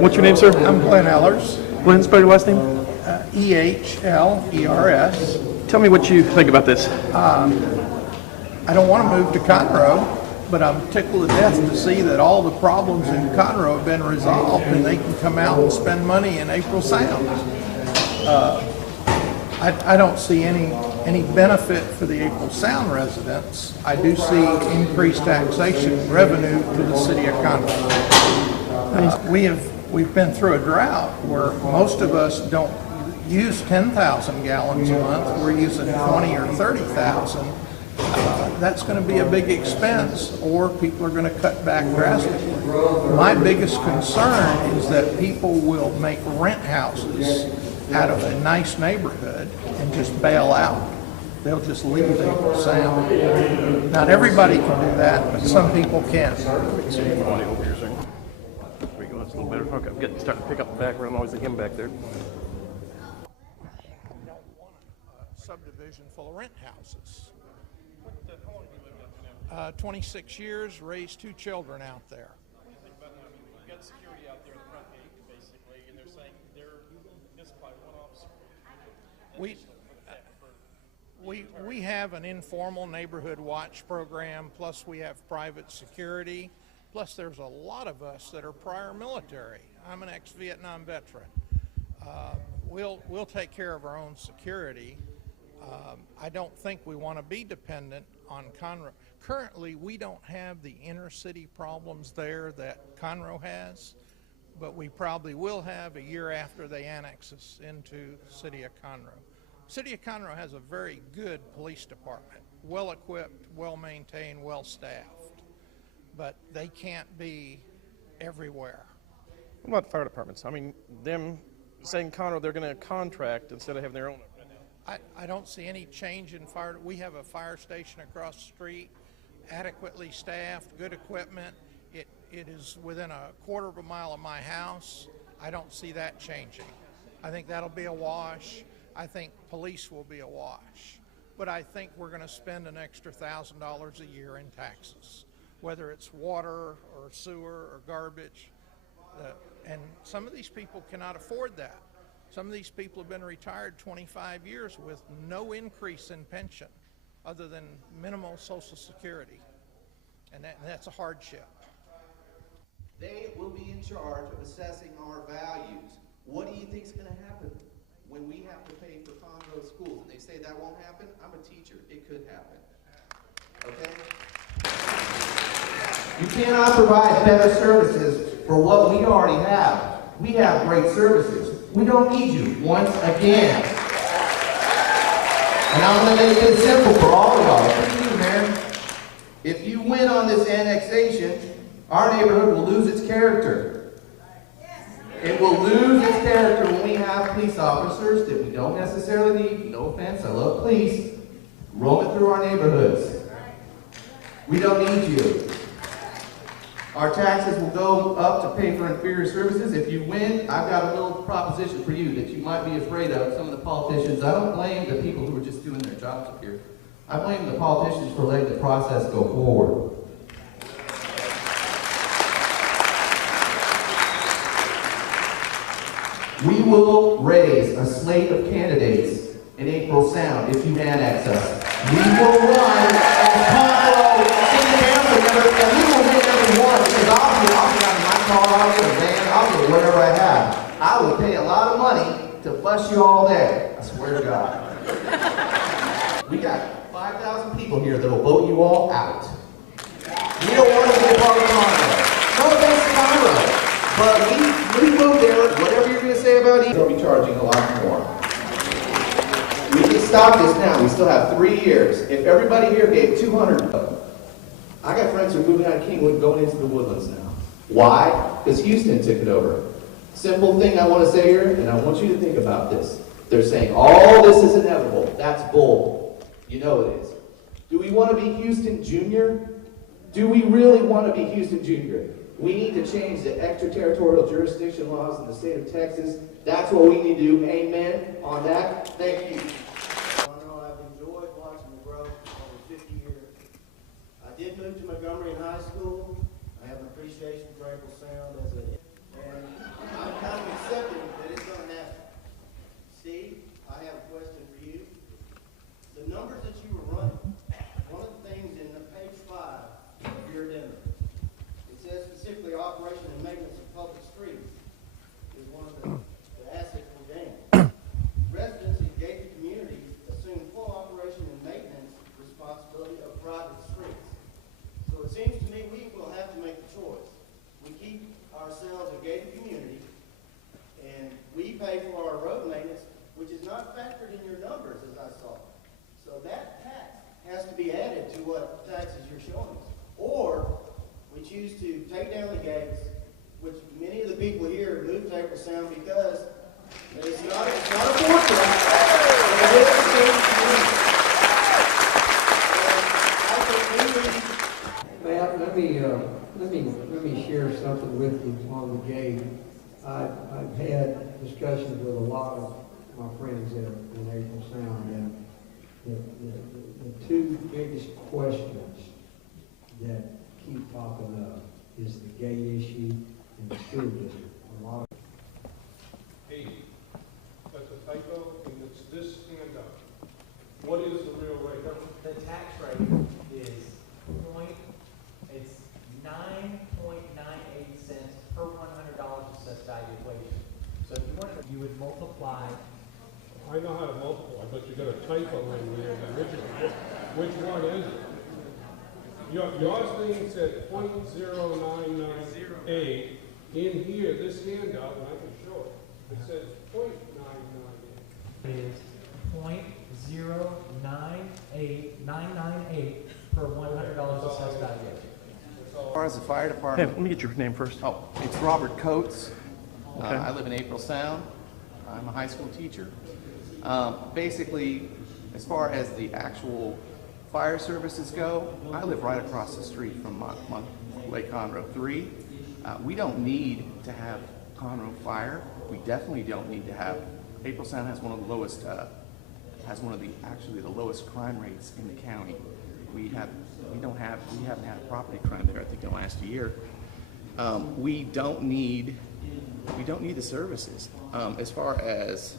What's your name, sir? I'm Glenn Ellers, Glenn, spell your last name. E-H-L-E-R-S. Tell me what you think about this. I don't want to move to Conroe, but I'm tickled to death to see that all the problems in Conroe have been resolved and they can come out and spend money in April Sound. I don't see any benefit for the April Sound residents. I do see increased taxation revenue to the city of Conroe. We've been through a drought where most of us don't use 10,000 gallons a month. We're using 20 or 30,000. That's going to be a big expense, or people are going to cut back drastically. My biggest concern is that people will make rent houses out of a nice neighborhood and just bail out. They'll just leave April Sound. Not everybody can do that, but some people can. That's a little better. Okay, I'm starting to pick up the background. Always him back there. We don't want a subdivision full of rent houses. How long have you lived out there now? 26 years, raised 2 children out there. What do you think about that? I mean, you've got security out there in the front gate, basically, and they're saying they're missed by one officer. We have an informal neighborhood watch program, plus we have private security, plus there's a lot of us that are prior military. I'm an ex-Vietnam veteran. We'll take care of our own security. I don't think we want to be dependent on Conroe. Currently, we don't have the inner city problems there that Conroe has, but we probably will have a year after they annex us into the city of Conroe. City of Conroe has a very good police department, well equipped, well maintained, well staffed, but they can't be everywhere. What about fire departments? I mean, them saying Conroe, they're going to contract instead of having their own. I don't see any change in fire. We have a fire station across the street, adequately staffed, good equipment. It is within a quarter of a mile of my house. I don't see that changing. I think that'll be a wash. I think police will be a wash. But I think we're going to spend an extra $1,000 a year in taxes, whether it's water or sewer or garbage. And some of these people cannot afford that. Some of these people have been retired 25 years with no increase in pension other than minimal Social Security. And that's a hardship. They will be in charge of assessing our values. What do you think is going to happen when we have to pay for Conroe schools? And they say that won't happen. I'm a teacher. It could happen. Okay? You cannot provide better services for what we already have. We have great services. We don't need you once again. And I'm going to make it simple for all of y'all. What do you do, man? If you win on this annexation, our neighborhood will lose its character. It will lose its character when we have police officers that we don't necessarily need. No offense, I love police. Roaming through our neighborhoods. We don't need you. Our taxes will go up to pay for inferior services. If you win, I've got a little proposition for you that you might be afraid of. Some of the politicians, I don't blame the people who are just doing their jobs up here. I blame the politicians for letting the process go forward. We will raise a slate of candidates in April Sound if you annex us. We will run as Conroe City Council members, and we will win every one because I'll be out in my car, I'll get a van, I'll get whatever I have. I will pay a lot of money to bus you all there. I swear to God. We got 5,000 people here that will vote you all out. We don't want to be a part of Conroe. No offense to Conroe. But we move there, whatever you're going to say about it, we'll be charging a lot more. We can stop this now. We still have 3 years. If everybody here gave $200, I got friends who are moving out of Kingwood going into the Woodlands now. Why? Because Houston took it over. Simple thing I want to say here, and I want you to think about this. They're saying all this is inevitable. That's bull. You know it is. Do we want to be Houston Junior? Do we really want to be Houston Junior? We need to change the extraterritorial jurisdiction laws in the state of Texas. That's what we need to do. Amen on that. Thank you. I've enjoyed watching the growth over 50 years. I did move to Montgomery in high school. I have an appreciation for April Sound and people here move to April Sound because it's not a fortune. It is a good community. Matt, let me share something with you on the gate. I've had discussions with a lot of my friends in April Sound, and the two biggest questions that keep popping up is the gate issue and the school district. A lot of 80. That's a typo, and it's this handout. What is the real rate? The tax rate is it's 9.98 cents per $100 assessed value equation. So if you wanted to, you would multiply. I know how to multiply, but you got a typo in there. Which one is it? Your thing said 0.0998. In here, this handout, and I can show it, it says 0.998. It is 0.098998 per $100 assessed value. As far as the fire Hey, department, let me get your name first. oh, it's Robert Coates. Okay. I live in April Sound. I'm a high school teacher. Basically, as far as the actual fire services go, I live right across the street from Lake Conroe 3. We don't need to have Conroe Fire. We definitely don't need to have. April Sound has one of the lowest, actually the lowest crime rates in the county. We haven't had a property crime there, I think, in the last year. We don't need the services. As far as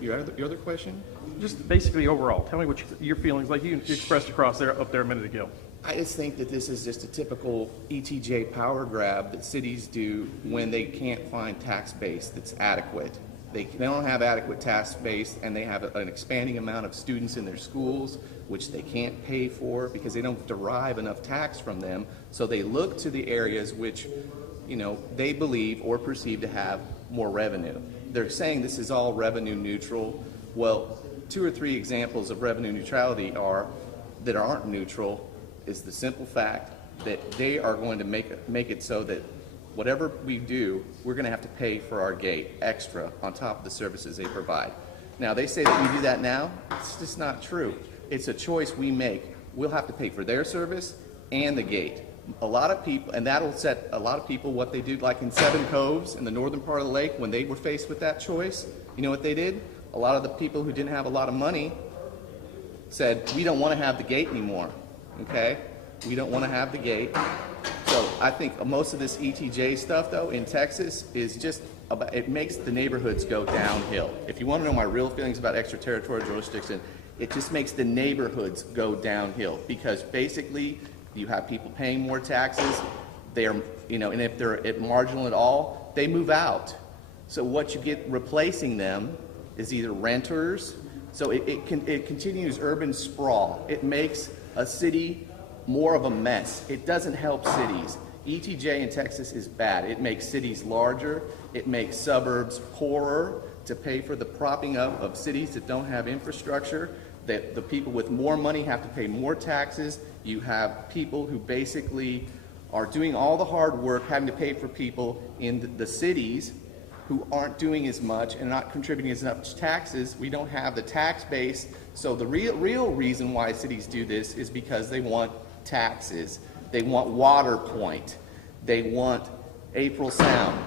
your other question, Just basically overall, tell me what your feelings, like you expressed up there a minute ago. I just think that this is just a typical ETJ power grab that cities do when they can't find tax base that's adequate. They don't have adequate tax base, and they have an expanding amount of students in their schools, which they can't pay for because they don't derive enough tax from them. So they look to the areas which, they believe or perceive to have more revenue. They're saying this is all revenue neutral. Well, 2 or 3 examples of revenue neutrality that aren't neutral is the simple fact that they are going to make it so that whatever we do, we're going to have to pay for our gate extra on top of the services they provide. Now, they say that we do that now. It's just not true. It's a choice we make. We'll have to pay for their service and the gate. A lot of people, and that'll set a lot of people what they do, like in Seven Coves in the northern part of the lake, when they were faced with that choice, you know what they did? A lot of the people who didn't have a lot of money said, we don't want to have the gate anymore, okay? We don't want to have the gate. So I think most of this ETJ stuff, though, in Texas is just about, it makes the neighborhoods go downhill. If you want to know my real feelings about extraterritorial jurisdiction, it just makes the neighborhoods go downhill because basically you have people paying more taxes. They're, and if they're at marginal at all, they move out. So what you get replacing them is either renters. So it continues urban sprawl. It makes a city more of a mess. It doesn't help cities. ETJ in Texas is bad. It makes cities larger. It makes suburbs poorer to pay for the propping up of cities that don't have infrastructure. That the people with more money have to pay more taxes. You have people who basically are doing all the hard work, having to pay for people in the cities who aren't doing as much and not contributing as much taxes. We don't have the tax base. So the real reason why cities do this is because they want taxes. They want Water Point. They want April Sound.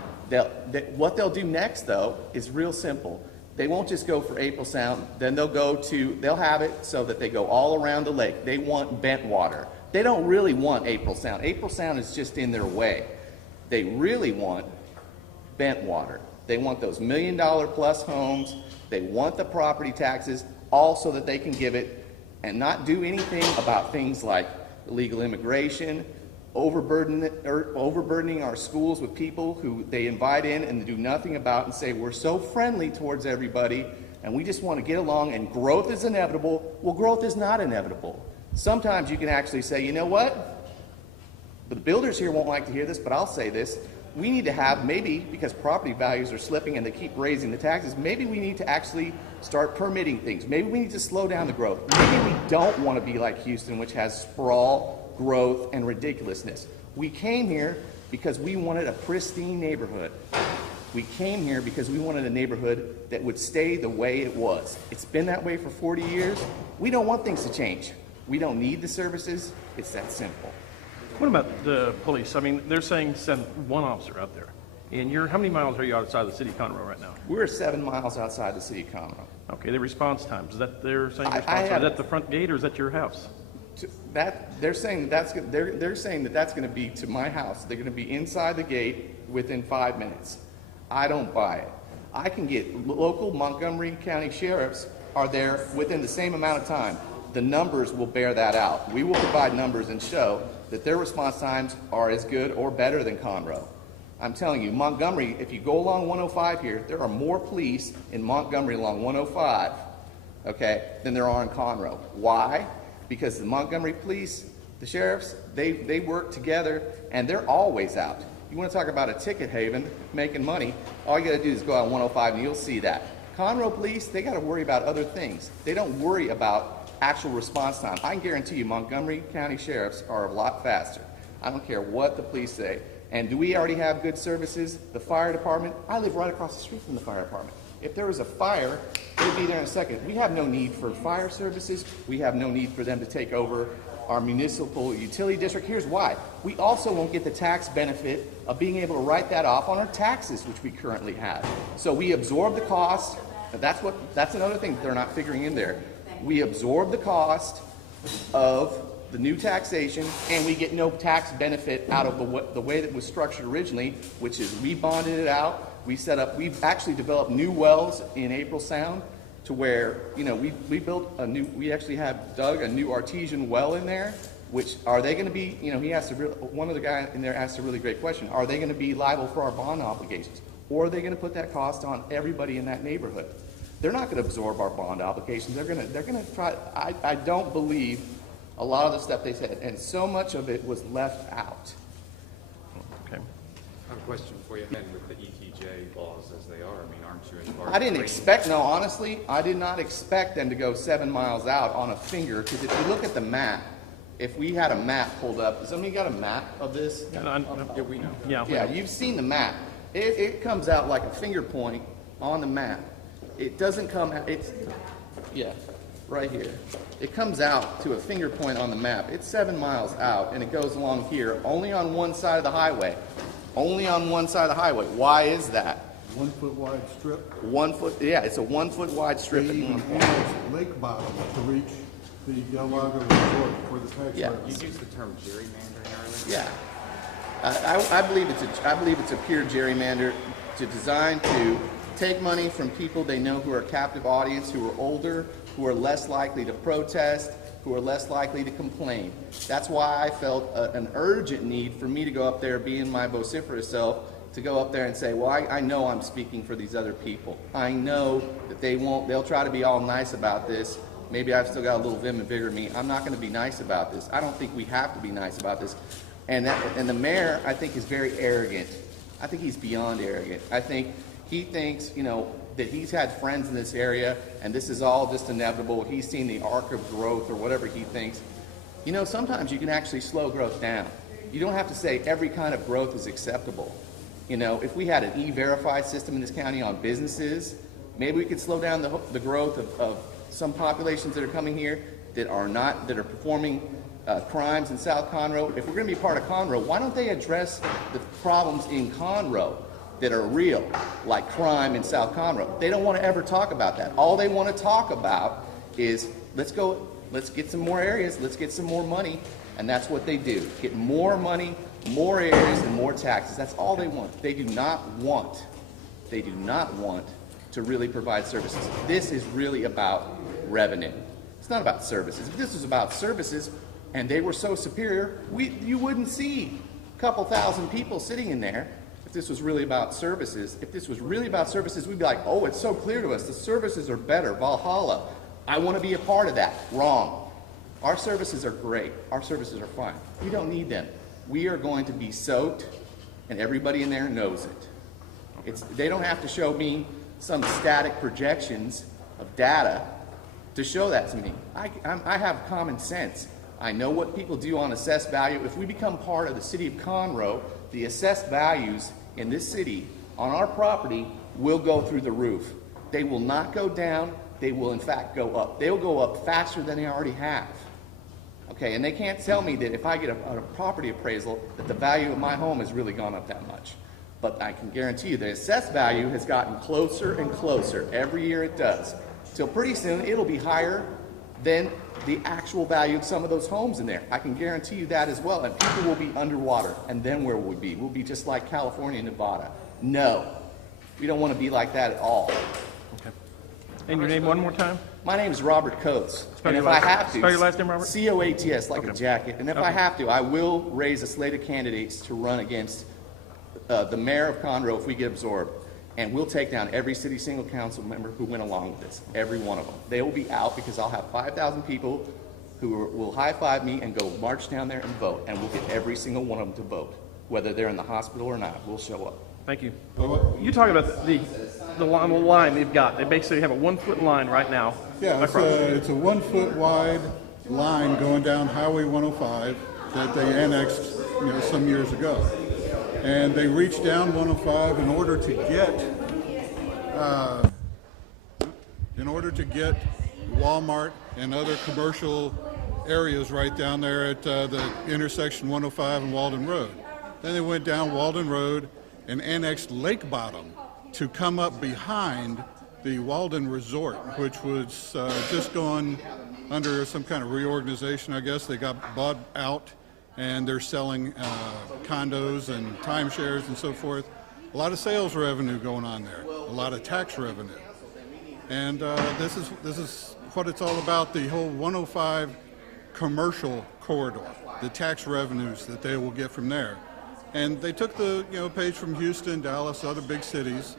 What they'll do next, though, is real simple. They won't just go for April Sound. Then they'll have it so that they go all around the lake. They want Bentwater. They don't really want April Sound. April Sound is just in their way. They really want Bentwater. They want those $1 million plus homes. They want the property taxes, all so that they can give it and not do anything about things like illegal immigration, overburdening our schools with people who they invite in and do nothing about and say, we're so friendly towards everybody and we just want to get along and growth is inevitable. Well, growth is not inevitable. Sometimes you can actually say, you know what? The builders here won't like to hear this, but I'll say this. We need to have, maybe because property values are slipping and they keep raising the taxes, maybe we need to actually start permitting things. Maybe we need to slow down the growth. Maybe we don't want to be like Houston, which has sprawl, growth, and ridiculousness. We came here because we wanted a pristine neighborhood. We came here because we wanted a neighborhood that would stay the way it was. It's been that way for 40 years. We don't want things to change. We don't need the services. It's that simple. What about the police? I mean, they're saying send one officer out there. And how many miles are you outside the city of Conroe right now? We're 7 miles outside the city of Conroe. Okay, the response times, is that they're saying response time? Is that the front gate or is that your house? They're saying that's going to be to my house. They're going to be inside the gate within 5 minutes. I don't buy it. I can get local Montgomery County sheriffs are there within the same amount of time. The numbers will bear that out. We will provide numbers and show that their response times are as good or better than Conroe. I'm telling you, Montgomery, if you go along 105 here, there are more police in Montgomery along 105, okay, than there are in Conroe. Why? Because the Montgomery police, the sheriffs, they work together and they're always out. You want to talk about a ticket haven making money, all you got to do is go out 105 and you'll see that. Conroe police, they got to worry about other things. They don't worry about actual response time. I can guarantee you Montgomery County sheriffs are a lot faster. I don't care what the police say. And do we already have good services? The fire department, I live right across the street from the fire department. If there was a fire, they'd be there in a second. We have no need for fire services. We have no need for them to take over our municipal utility district. Here's why. We also won't get the tax benefit of being able to write that off on our taxes, which we currently have. So we absorb the cost. That's another thing they're not figuring in there. We absorb the cost of the new taxation, and we get no tax benefit out of the way that was structured originally, which is we bonded it out. We've actually developed new wells in April Sound to where, we actually have dug a new artesian well in there, which are they going to be, one of the guys in there asked a really great question. Are they going to be liable for our bond obligations? Or are they going to put that cost on everybody in that neighborhood? They're not going to absorb our bond obligations. They're going to try. I don't believe a lot of the stuff they said, and so much of it was left out. Okay. I have a question for you. And with the ETJ laws as they are, I mean, aren't you in part? I didn't expect, no, honestly, I did not expect them to go 7 miles out on a finger, because if you look at the map, if we had a map pulled up, has somebody got a map of this? Yeah, we know. Yeah, you've seen the map. It comes out like a finger point on the map. It doesn't come out, right here. It comes out to a finger point on the map. It's 7 miles out, and it goes along here, only on one side of the highway. Only on one side of the highway. Why is that? 1 foot wide strip. 1 foot, yeah, it's a 1 foot wide strip. They even annexed Lake Bottom to reach the Del Lago Resort for the tax Yeah. revenue. You used the term gerrymandering earlier. Yeah. I believe it's a pure gerrymander designed to take money from people they know who are a captive audience, who are older, who are less likely to protest, who are less likely to complain. That's why I felt an urgent need for me to go up there, being my vociferous self, to go up there and say, well, I know I'm speaking for these other people. I know that they'll try to be all nice about this. Maybe I've still got a little vim and vigor in me. I'm not going to be nice about this. I don't think we have to be nice about this. And the mayor, I think, is very arrogant. I think he's beyond arrogant. I think he thinks, that he's had friends in this area and this is all just inevitable. He's seen the arc of growth or whatever he thinks. Sometimes you can actually slow growth down. You don't have to say every kind of growth is acceptable. If we had an e-verify system in this county on businesses, maybe we could slow down the growth of some populations that are coming here that are performing crimes in South Conroe. If we're going to be part of Conroe, why don't they address the problems in Conroe that are real, like crime in South Conroe? They don't want to ever talk about that. All they want to talk about is, let's get some more areas, let's get some more money, and that's what they do. Get more money, more areas, and more taxes. That's all they want. They do not want to really provide services. This is really about revenue. It's not about services. If this was about services and they were so superior, you wouldn't see a couple thousand people sitting in there. If this was really about services, we'd be like, oh, it's so clear to us. The services are better. Valhalla. I want to be a part of that. Wrong. Our services are great. Our services are fine. We don't need them. We are going to be soaked, and everybody in there knows it. They don't have to show me some static projections of data to show that to me. I have common sense. I know what people do on assessed value. If we become part of the city of Conroe, the assessed values in this city on our property will go through the roof. They will not go down. They will in fact go up. They will go up faster than they already have. Okay, and they can't tell me that if I get a property appraisal that the value of my home has really gone up that much. But I can guarantee you the assessed value has gotten closer and closer. Every year it does. Till pretty soon it'll be higher than the actual value of some of those homes in there. I can guarantee you that as well. And people will be underwater. And then where will we be? We'll be just like California and Nevada. No, we don't want to be like that at all. Okay. And your name one more time? My name is Robert Coates. Spell And your if I last- have to, spell your last name, Robert? C-O-A-T-S, like a Okay. jacket. And if I Okay. have to, I will raise a slate of candidates to run against the mayor of Conroe if we get absorbed. And we'll take down every city single council member who went along with this, every one of them. They will be out because I'll have 5,000 people who will high-five me and go march down there and vote. And we'll get every single one of them to vote. Whether they're in the hospital or not, we'll show up. Thank you. You talk about the line they've got. They basically have a 1 foot line right now. Yeah, across. it's a 1 foot wide line going down Highway 105 that they annexed, some years ago. And they reached down 105 in order to get Walmart and other commercial areas right down there at the intersection 105 and Walden Road. Then they went down Walden Road and annexed Lake Bottom to come up behind the Walden Resort, which was just going under some kind of reorganization, I guess. They got bought out and they're selling condos and timeshares and so forth. A lot of sales revenue going on there, a lot of tax revenue. And this is what it's all about, the whole 105 commercial corridor, the tax revenues that they will get from there. And they took the page from Houston, Dallas, other big cities,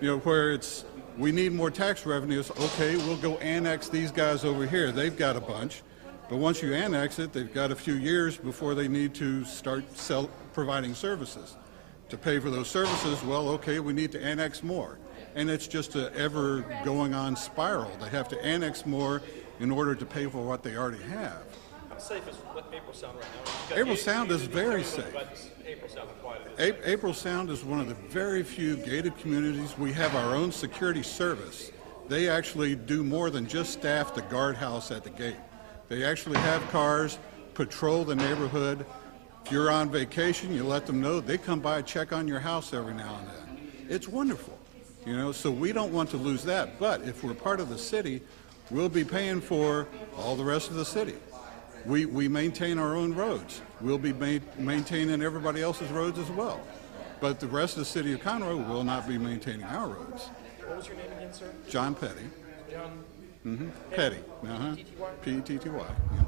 where it's, we need more tax revenues. Okay, we'll go annex these guys over here. They've got a bunch. But once you annex it, they've got a few years before they need to start providing services. To pay for those services, well, okay, we need to annex more. And it's just an ever going on spiral. They have to annex more in order to pay for what they already have. How safe is April Sound right now? April Sound is very safe. April Sound is quiet. It is. April Sound is one of the very few gated communities. We have our own security service. They actually do more than just staff the guardhouse at the gate. They actually have cars, patrol the neighborhood. If you're on vacation, you let them know. They come by and check on your house every now and then. It's wonderful, so we don't want to lose that. But if we're part of the city, we'll be paying for all the rest of the city. We maintain our own roads. We'll be maintaining everybody else's roads as well. But the rest of the city of Conroe will not be maintaining our roads. What was your name again, sir? John Petty. John. Petty. P-E-T-T-Y. Yeah.